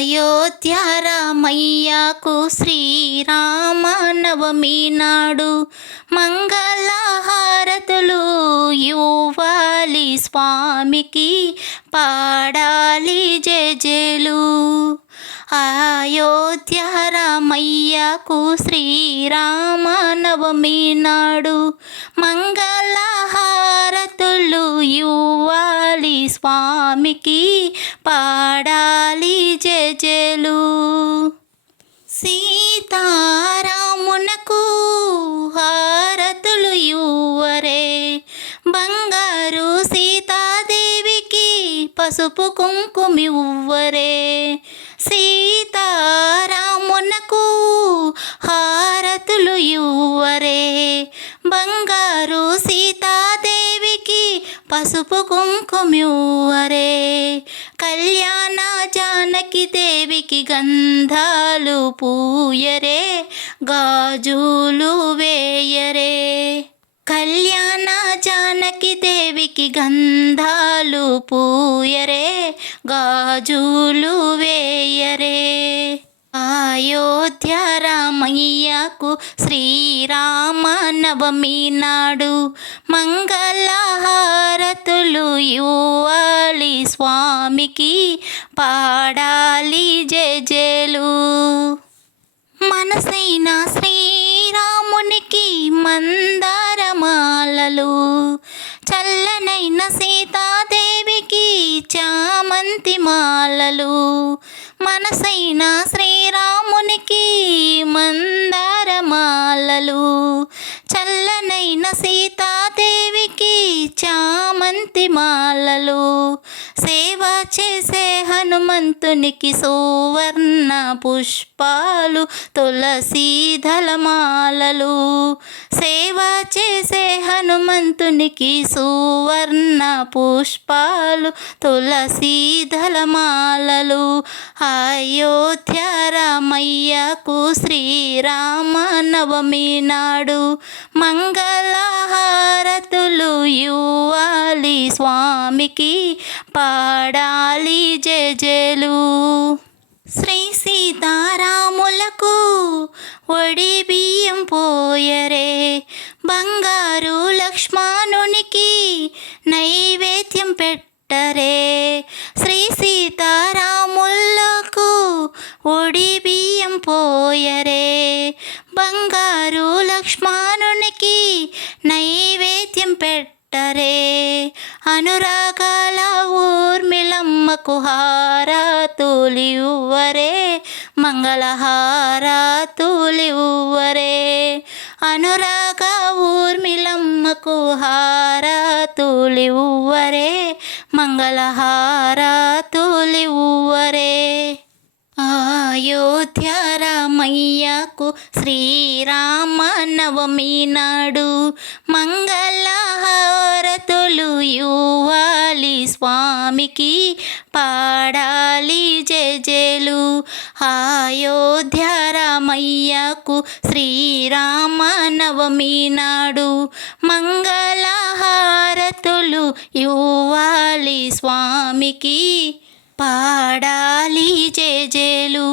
అయోధ్య రామయ్యకు శ్రీరామనవమి నాడు మంగళహారతులు ఇవ్వాలి స్వామికి, పాడాలి జేజేలు. అయోధ్య రామయ్యకు శ్రీరామనవమి నాడు మంగళహారతులు ఇవ్వాలి స్వామికి, పాడాలి జేజేలు. సీతారామునకు హారతులు ఇవ్వరే, బంగారు సీతాదేవికి పసుపు కుంకుమివ్వరే. సీతారామునకు హారతులు ఇవ్వరే, బంగారు సీతాదేవికి పసుపు కుంకుమివ్వరే. కళ్యాణ జానకి దేవికి గంధాలు పూయరే, గాజులు వేయరే. కళ్యాణ జానకి దేవికి గంధాలు పూయరే, గాజులు వేయరే. అయోధ్య రామయ్యకు శ్రీరామనవమి నాడు మంగళహారతులు ఇవ్వాలి స్వామికి, పాడాలి జేజేలు. మనసైన శ్రీరామునికి మందారమాలలు, చల్లనైన సీతాదేవికి చామంతి మాలలు. మనసైన శ్రీరామునికి మందారమాలలు, చల్లనైన సీతాదేవికి చామంతి మాలలు. సేవ చేసే హనుమంతునికి సువర్ణ పుష్పాలు, తులసి దళమాలలు. సేవ చేసే హనుమంతునికి సువర్ణ పుష్పాలు, తులసి దళమాలలు. అయోధ్య రామయ్యకు శ్రీరామనవమి నాడు మంగళహారతులు ఇవ్వాలి స్వామికి, పాడాలి జేజేలు. శ్రీ సీతారాములకు ఒడి బియ్యం పోయరే, బంగారు లక్ష్మణునికి నైవేద్యం పెట్టరే. శ్రీ సీతారాములకు ఒడి బియ్యం పోయరే, బంగారు లక్ష్మణునికి నైవేద్యం పెట్టరే. అనురాగాల ఊర్మిళమ్మకు హారతులివ్వరే, మంగళహారతులివ్వరే. అనురాగ ఊర్మిళమ్మకు హారతులివ్వరే, మంగళహారతులివ్వరే. అయోధ్య రామయ్యకు శ్రీరామనవమి నాడు మంగళహారతులు ఇవ్వాలి స్వామికి, పాడాలి జేజేలు. అయోధ్య రామయ్యకు శ్రీరామనవమి నాడు మంగళహారతులు ఇవ్వాలి స్వామికి, పాడాలి జేజేలు.